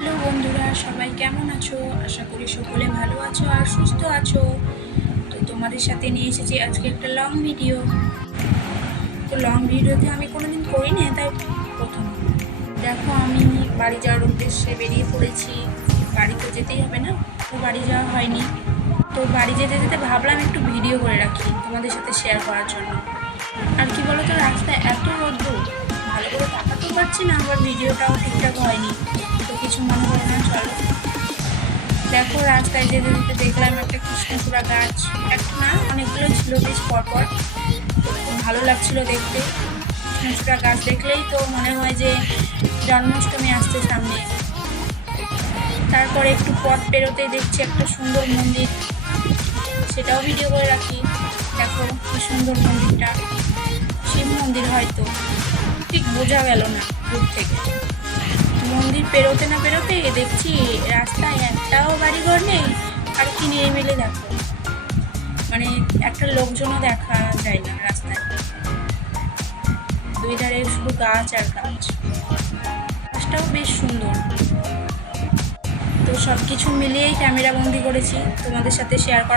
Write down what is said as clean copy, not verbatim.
Hello বন্ধুরা, সবাই কেমন আছো? আশা করি সকলে ভালো আছো আর সুস্থ আছো। তো তোমাদের সাথে নিয়ে এসেছি আজকে একটা লং ভিডিও। তো লং ভিডিওতে আমি কোনোদিন করি না, তাই প্রথম। দেখো, আমি বাড়ি যাওয়ার উদ্দেশ্যে বেরিয়ে পড়েছি। বাড়ি তো যেতেই হবে না, তো বাড়ি যাওয়া হয়নি। তো বাড়ি যেতে যেতে ভাবলাম একটু ভিডিও করে রাখি তোমাদের সাথে শেয়ার করার জন্য। আর কি বলতো, রাস্তায় এত রোদ্দুর, ভালো করে তাকাতেও পারছি না, আবার ভিডিওটাও ঠিকঠাক হয়নি। তো কিছু মনে করো না, চলো। দেখো, রাস্তায় যেতে যেতে দেখলাম একটা কৃষ্ণচূড়া গাছ। একটা না, অনেকগুলো ছিল বেশ পরপর। তো খুব ভালো লাগছিল দেখতে। কৃষ্ণচূড়া গাছ দেখলেই তো মনে হয় যে জন্মাষ্টমী আসছে সামনে। তারপরে একটু পথ পেরোতেই দেখছি একটা সুন্দর মন্দির, সেটাও ভিডিও করে রাখি। দেখো কি সুন্দর মন্দিরটা, শিব মন্দির হয়তো, ঠিক বোঝা গেল না দূর থেকে। মন্দির পেরোতে না পেরোতে দেখছি রাস্তায় একটাও বাড়িঘর নেই, আর কি নিরিবিলি দেখো, মানে একটা লোকজনও দেখা যায় না রাস্তায়। দুই ধারে শুধু গাছ আর গাছ। গাছটাও বেশ সুন্দর। তো সব কিছু মিলিয়েই ক্যামেরা বন্দি করেছি তোমাদের সাথে শেয়ার করা।